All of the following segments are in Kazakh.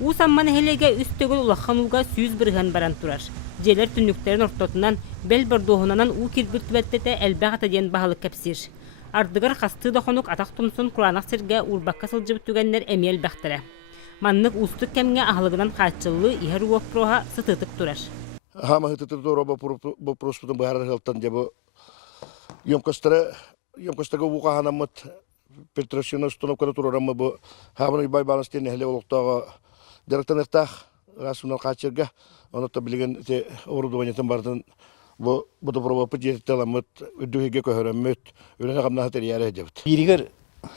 У самман хелеге үстөгөл улахануга сүүз бырыган баран турар. Желер түннүктерин ортотунан бел бордоһунанан у кирбүттүбәттете элбәгата диен баһалык кепсир. Ардыгар хасты дохонук атак тумсун куранак сирге урбакка сылжыбыт түгеннер эмиел бәхтере. Маннык устук кемге ахылыгынан каачыллы ихер уоп-проха сытытык турар. Хама хытытыр дороба бу проспутун баһар халтан жабы ёмкостага укаханамыт Петросина установканы турарамы бу хамын бай баланстен хеле олуктага директорнтах расунал качырга онотта билген те орудованиятын бардын бу проба пҗеттеламыт үдүгеге көһөрөмөт үренә гамна хәтерияле дебит. Биригер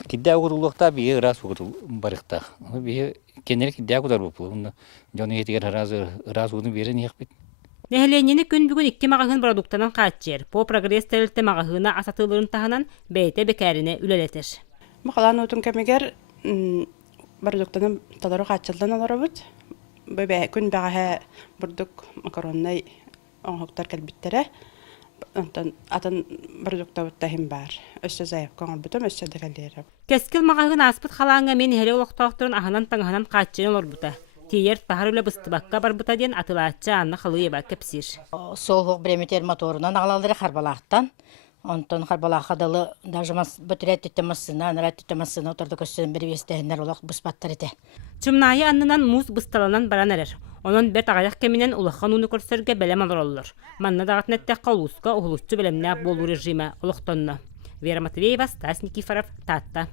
кидә угырлыкта бие раз угырыл барыкта. Бие кенер кидә угырлар бу. Жоны етигер раз угын берен яхпит. Нәһеленене күн бүгүн 2 магазин продуктанан каачер. По прогресс терилте магазина асатылырын таһанан бәйте бекәрине үлелетер. Мақалан утун кемегер продуктанын талары каачылдан аларыбыт. Бәбә күн бәгә бурдук макароннай оңоктар калбиттере. Атын продукта буттахим бар. Өссө зайып коңор бутум өссө дәгәләре. Кескил магазин аспыт халаңга мен хеле олоктоктурун аханан таңганан каачен олорбута. Тиер тахарылы быстыбакка барбыта ден атылаача анна халыеба кепсир. Сол бреметер моторунан алалары харбалақтан. Онтон харбалақадалы даже бүтірет түттемасына, нарат түттемасына отырды көстен бір вестегендер олақ бұспаттар еті. Чымнайы аннынан муз бысталанан баран әрер. Онын бәт ағаяқ кемінен улақан уны көрсерге бәлем алыр олылыр. Манна дағатын әттәққа ұлысқа ұғылышчы бәлемне болу режимі ұлықтонны. Вера Матвеева, Стас Никифоров, Татта.